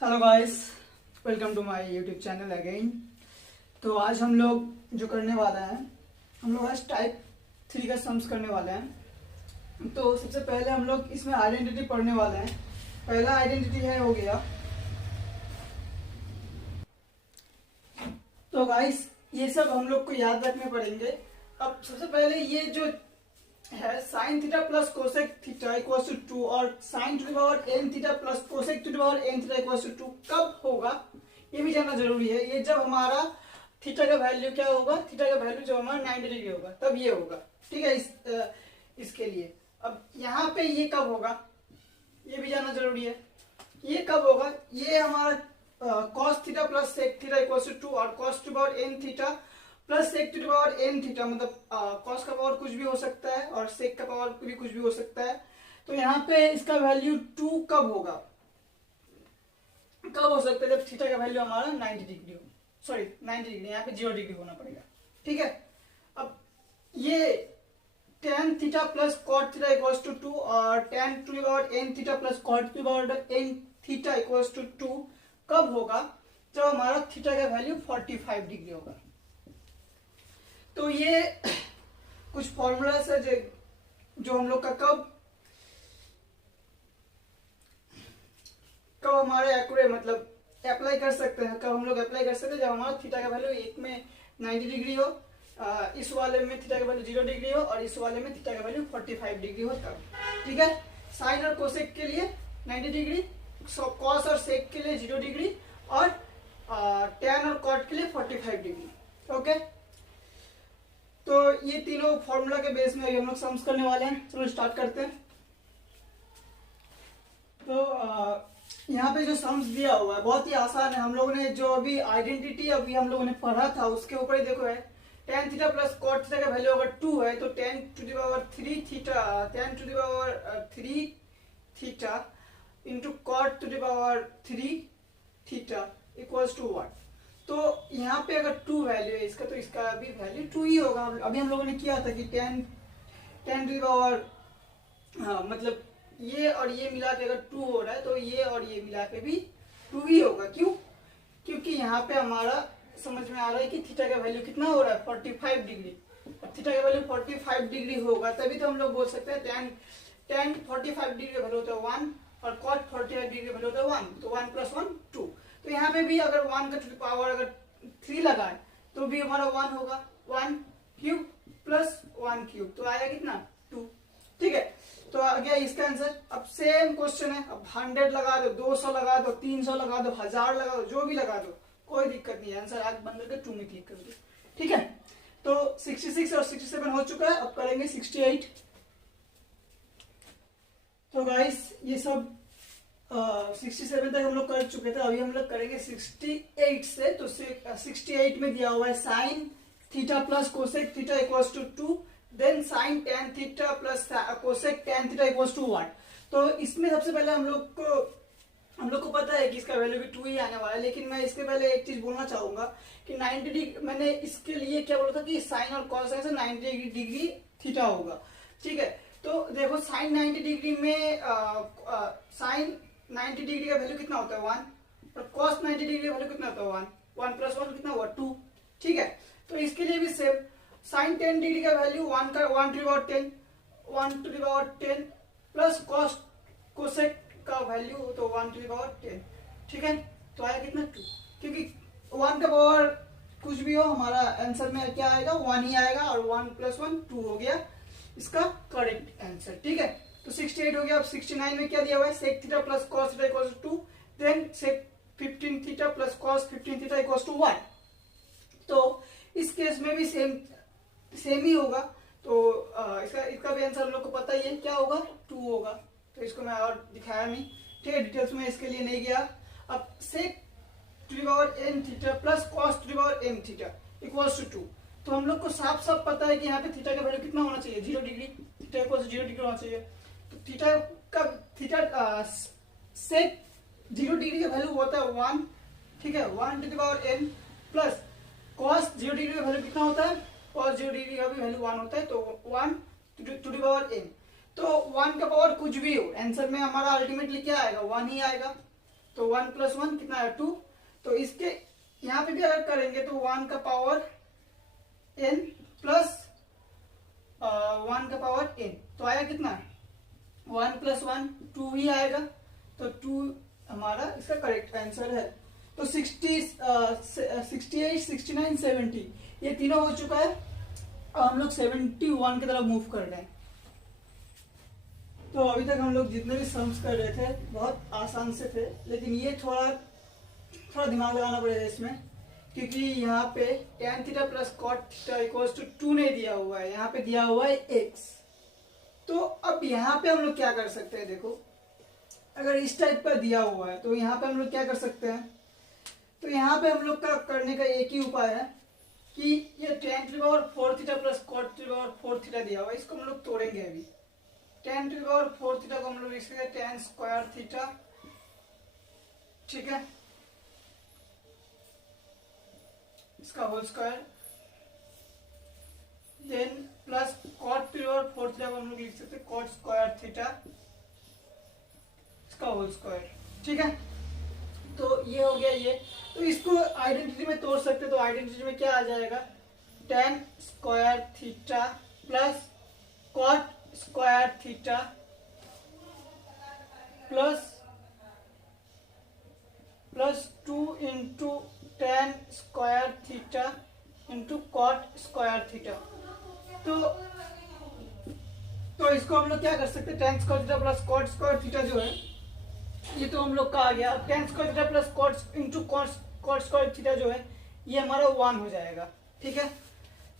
Hello guys, welcome to my YouTube channel again. तो आज हम लोग जो करने वाला है, हम लोग आज टाइप 3 का सम्स करने वाले हैं। तो सबसे पहले हम लोग इसमें आइडेंटिटी पढ़ने वाले हैं। पहला आइडेंटिटी है हो गया। तो गाइस ये सब हम लोग को याद रखने पड़ेंगे। अब सबसे पहले ये जो है sine theta plus cosec theta equals to 2 और sine to the power n theta plus cosec to the power n theta equals to 2 कब होगा ये भी जानना जरूरी है। ये जब हमारा थीटा का वैल्यू क्या होगा, थीटा का वैल्यू जब हमारा 90 डिग्री होगा तब ये होगा। ठीक है, इसके लिए अब यहाँ पे ये कब होगा ये भी जानना जरूरी है। ये कब होगा, ये हमारा cos theta plus sec theta equals to 2 और cos to power n theta plus sec to the power n theta, मतलब कॉस का पावर कुछ भी हो सकता है और सेक का पावर भी कुछ भी हो सकता है। तो यहाँ पे इसका वैल्यू 2 कब होगा, कब हो सकता है जब थीटा का वैल्यू हमारा 90 डिग्री हो, सॉरी 90 डिग्री, यहाँ पे 0 डिग्री होना पड़ेगा। ठीक है, अब ये tan theta plus cot theta equals to 2 और tan to the power n theta plus cot to the power n theta equals to 2 कब होगा, जब हमारा थीटा का वैल्यू 45 डिग्री होगा। तो ये कुछ फॉर्मूलास है जो हम लोग का कब हमारे एक्यूरेट मतलब अप्लाई कर सकते हैं, कब हम लोग अप्लाई कर सकते हैं, जब हमारा थीटा का वैल्यू एक में 90 डिग्री हो, इस वाले में थीटा का वैल्यू 0 डिग्री हो और इस वाले में थीटा का वैल्यू 45 डिग्री हो तब। ठीक है, साइन और कोसेक के लिए 90 डिग्री, कॉस और सेक के लिए 0 डिग्री और टैन और कॉट के लिए 45 डिग्री। ओके, तो ये तीनों फॉर्मूला के बेस में हम लोग सम्स करने वाले हैं। चलो स्टार्ट करते हैं। तो यहाँ पे जो सम्स दिया हुआ है बहुत ही आसान है। हम लोगों ने जो अभी आइडेंटिटी अभी हम लोगों ने पढ़ा था उसके ऊपर ही देखो है, tan theta plus cot theta का वैल्यू अगर 2 है तो tan to the power 3 theta, tan to the power 3 theta into cot to the power 3 theta equals to 1। तो यहाँ पे अगर 2 वैल्यू है इसका तो इसका भी वैल्यू 2 ही होगा। अभी हम लोगों ने किया था कि tan टू द पावर मतलब ये और ये मिला के अगर 2 हो रहा है तो ये और ये मिला के भी 2 ही होगा। क्यों, क्योंकि यहाँ पे हमारा समझ में आ रहा है कि थीटा का वैल्यू कितना हो रहा है 45 डिग्री, और थीटा का वैल्यू 45 डिग्री होगा तभी तो हम लोग बोल सकते हैं tan 45 डिग्री का वैल्यू होता है 1 और cot 45 डिग्री का वैल्यू होता है 1, तो 1 प्लस 1 2। तो यहाँ पे भी अगर 1 का टू द पावर अगर 3 लगाए तो भी हमारा 1 होगा, 1 क्यूब प्लस 1 क्यूब तो आएगा कितना 2। ठीक है, तो आ गया इसका आंसर। अब सेम क्वेश्चन है, अब 100 लगा दो, 200 लगा दो, 300 लगा दो, 1000 लगा दो, जो भी लगा दो कोई दिक्कत नहीं है, आंसर आगे बंद करके 2 में क्लिक कर दो। ठीक है, तो 66 और 67 हो चुका है, अब करेंगे 68। तो गाइस ये सब 67 तक हम लोग कर चुके थे, अभी हम लोग करेंगे 68 से। तो 68 में दिया हुआ है sine theta plus cosec theta equals to 2, then sine tan theta plus cosec tan theta equals to 1। तो इसमें सबसे पहले हम लोग को पता है कि इसका वैल्यू भी 2 ही आने वाला है, लेकिन मैं इसके पहले एक चीज बोलना चाहूंगा कि 90 डिग्री मैंने इसके लिए क्या बोला था कि साइन और कॉस से 90 डिग्री थीटा होगा। ठीक है, तो देखो साइन 90 डिग्री में साइन 90 डिग्री का वैल्यू कितना होता है 1 और cos 90 डिग्री का वैल्यू कितना होता है 1 प्लस 1 कितना हुआ 2। ठीक है, तो इसके लिए भी सेम साइन 10 डिग्री का वैल्यू 1 का 1 to the power 10, 1 to the power 10 प्लस cos कोसेक का वैल्यू तो 1 टू द पावर 10। ठीक है, तो आया कितना 2, क्योंकि 1 का पावर कुछ भी हो हमारा आंसर में क्या आएगा 1 ही आएगा और 1 प्लस 1 2 हो गया इसका करेक्ट आंसर। ठीक है, तो 68 हो गया। अब 69 में क्या दिया हुआ है, sec theta plus cos theta equals to 2, then sec 15 theta plus cos 15 theta equals to 1। तो इस केस में भी सेम ही होगा। तो इसका भी आंसर हम लोग को पता ही है क्या होगा 2 होगा, तो इसको मैं और दिखाया नहीं। ठीक है, डिटेल्स में इसके लिए नहीं गया। अब sec to the power n theta plus cos to the power m theta equals to 2, तो हम लोग को साफ साफ पता है कि यहाँ पे थीटा का वैल्यू कितना होना चाहिए 0 डिग्री, थीटा इक्वल्स 0 डिग्री होना चाहिए। तो थीटा सेक 0 डिग्री का वैल्यू होता है 1। ठीक है, 1 to the power n plus cos 0 degree का वैल्यू कितना होता है, कॉस 0 डिग्री का भी वैल्यू 1 होता है, तो 1 टू द पावर n। तो 1 का पावर कुछ भी हो आंसर में हमारा अल्टीमेटली क्या आएगा 1 ही आएगा। तो 1 + 1 कितना है 2। तो इसके यहाँ पे भी अगर करेंगे तो 1 का पावर n प्लस 1 का पावर n, तो आया कितना 1 + 1 2 ही आएगा। तो 2 हमारा इसका करेक्ट आंसर है। तो 68 69 70 ये तीनों हो चुका है। अब हम लोग 71 की तरफ मूव कर रहे हैं। तो अभी तक हम लोग जितने भी सम्स कर रहे थे बहुत आसान से थे, लेकिन ये थोड़ा दिमाग लगाना पड़ेगा इसमें, क्योंकि यहाँ पे tan theta plus cot theta equals to 2 नहीं दिया हुआ है, यहाँ पे दिया हुआ है x। तो अब यहाँ पे हम लोग क्या कर सकते हैं, देखो अगर इस टाइप का दिया हुआ है तो यहाँ पे हम लोग क्या कर सकते हैं। तो यहाँ पे हम लोग का करने का एक ही उपाय है कि ये tan⁴ theta plus cot⁴ theta दिया हुआ है, इसको हम लोग तोड़ेंगे। अभी tan⁴ थीटा को हम लोग लिख सकते हैं tan स्क्वायर थीटा, ठीक है, इसका whole square, then plus cot⁴ theta को हम लोग लिख सकते हैं cot स्क्वायर थीटा, इसका होल स्क्वायर, ठीक है। तो ये हो गया ये। तो इसको आइडेंटिटी में तोड़ सकते, तो आइडेंटिटी में क्या आ जाएगा, tan square theta plus cot square theta plus 2 into tan square theta into cot square theta. तो इसको हम लोग क्या कर सकते हैं, tan square theta plus cot square theta जो है ये तो हम लोग का आ गया। tan square theta plus cot into cot square theta जो है ये हमारा 1 हो जाएगा, ठीक है।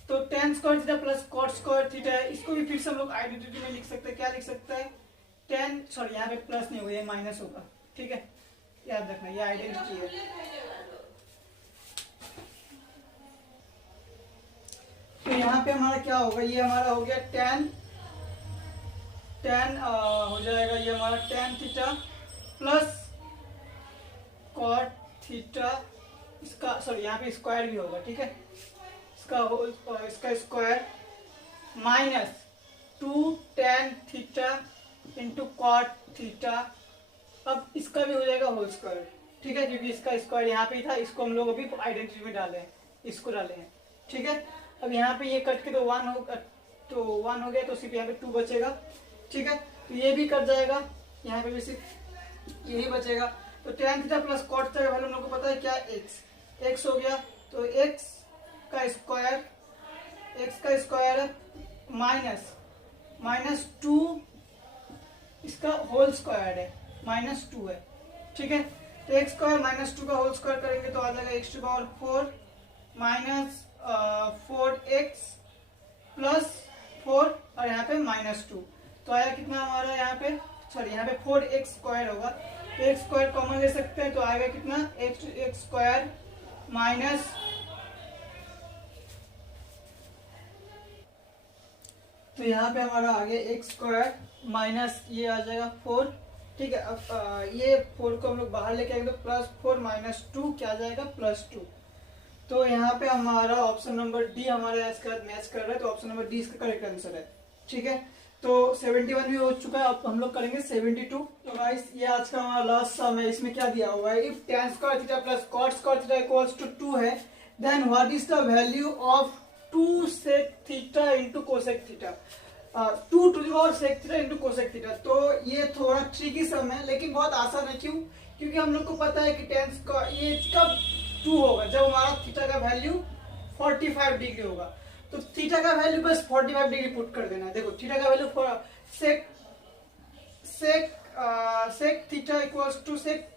तो tan square theta plus cot square theta है, इसको भी फिर से हम लोग आइडेंटिटी में लिख सकते हैं। क्या लिख सकता है, यहाँ पे प्लस नहीं होगा, ये माइनस होगा, ठीक है, याद रखना ये आइडेंटिटी है। तो यहाँ पे हमारा क्या होगा, ये हमारा हो गया tan हो जाएगा ये हमारा tan theta plus cot theta, इसका यहाँ पे स्क्वायर भी होगा, ठीक है, इसका square minus 2 tan theta into cot theta. अब इसका भी हो जाएगा होल स्क्वायर, ठीक है, क्योंकि इसका स्क्वायर यहाँ पे था, इसको हम लोग अभी आइडेंटिटी में डाले हैं, इसको डाले हैं, ठीक है। अब यहाँ पे ये कट के तो 1 हो गया, तो सिर्फ यहाँ पे 2 बचेगा, ठीक है। तो ये भी कट जाएगा, यहाँ पे भी सिर्फ यही बचेगा। तो tan theta plus cot theta का वैल्यू हम लोग को पता है क्या, x हो गया। तो x का स्क्वायर माइनस 2, इसका होल स्क्वायर है -2 है, ठीक है। तो x स्क्वायर -2 का होल स्क्वायर करेंगे तो आ जाएगा x⁴ माइनस 4x प्लस 4 और यहाँ पे -2, तो आया कितना हमारा यहाँ पे, यहाँ पे 4x स्क्वायर होगा। तो x स्क्वायर कॉमन ले सकते हैं, तो आएगा कितना x स्क्वायर माइनस, तो यहाँ पे हमारा आ गया x स्क्वायर माइनस ये आ जाएगा 4, ठीक है। अब ये 4 को हम लोग बाहर लेके आएंगे तो +4 - 2 क्या आ जाएगा +2। तो यहाँ पे हमारा ऑप्शन नंबर डी हमारे इसके साथ मैच कर रहा है, तो ऑप्शन नंबर डी इसका करेक्ट आंसर है, ठीक है। तो 71 भी हो चुका है, अब हम लोग करेंगे 72। तो गाइस ये आज का हमारा लास्ट सम है, इसमें क्या दिया हुआ है, if tan square theta plus cot square theta equals to 2 है, then what is the value of 2 sec theta into cosec theta, 2 to the power sec theta into cosec theta. तो ये थोड़ा ट्रिकी सम है, लेकिन बहुत आसान है, क्यों, क्योंकि हम लोग को पता है कि tan स्क्वायर ये कब 2 होगा, जब हमारा थीटा का वैल्यू 45 डिग्री होगा। तो थीटा का वैल्यू बस 45 डिग्री पुट कर देना है। देखो थीटा का value sec theta equals to sec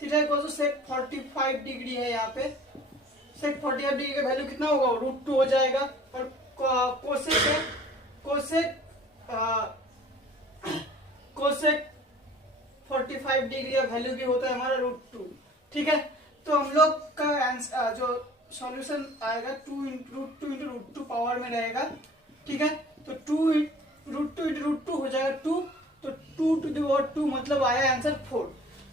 45 degree है, यहाँ पे सेक 45 डिग्री का वैल्यू कितना होगा, √2 हो जाएगा। और कोसेक 45 डिग्री का वैल्यू भी होता है हमारा √2, ठीक है। तो हम लोग का आंसर जो सॉल्यूशन आएगा 2 इंटू √2 पावर में रहेगा, ठीक है। तो 2 इंटू √2 हो जाएगा 2, तो 2 टू द पावर 2 मतलब आया आंसर 4।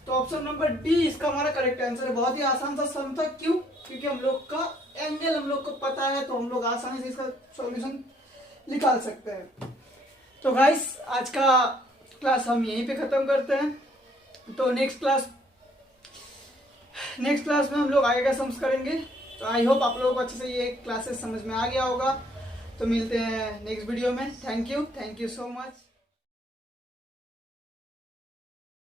तो ऑप्शन नंबर डी इसका हमारा करेक्ट आंसर है। बहुत ही आसान सा सम था, क्यों, क्योंकि हम लोग का एंगल हम लोग को पता है, तो हम लोग आसानी से इसका सॉल्यूशन निकाल सकते हैं। तो गाइस आज का क्लास हम यहीं पे खत्म करते हैं। तो नेक्स्ट क्लास नेक्स्ट क्लास में हम लोग आगे का सम्स करेंगे। तो आई होप आप लोगों को अच्छे से ये क्लासेस समझ में आ गया होगा। तो मिलते हैं नेक्स्ट वीडियो में। Thank you so much.